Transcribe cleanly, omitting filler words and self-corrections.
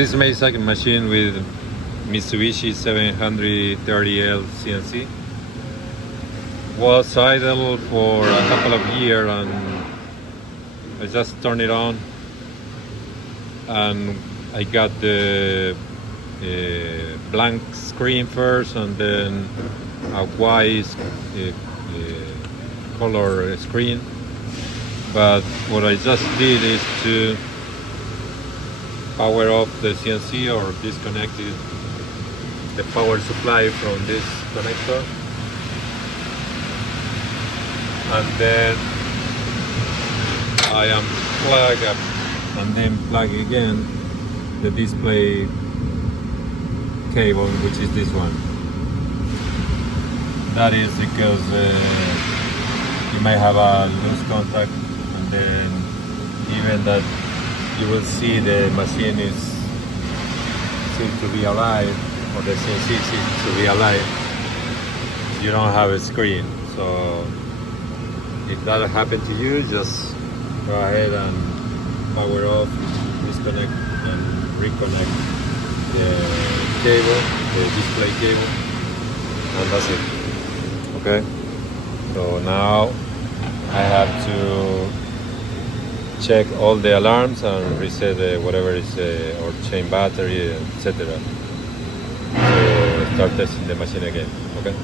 This Mazak machine with Mitsubishi 730L CNC was idle for a couple of years, and I just turned it on and I got the blank screen first and then a white color screen. But what I just did is to power off the CNC or disconnected the power supply from this connector, and then I unplug up and then plug again the display cable, which is this one. That is because you may have a loose contact, and then even that you will see the machine seems to be alive, or the CNC seems to be alive. You don't have a screen, so if that happened to you, just go ahead and power off, disconnect and reconnect the cable, the display cable, and that's it. Okay, so now I have to check all the alarms and reset whatever is or change battery, etc. So start testing the machine again. Okay.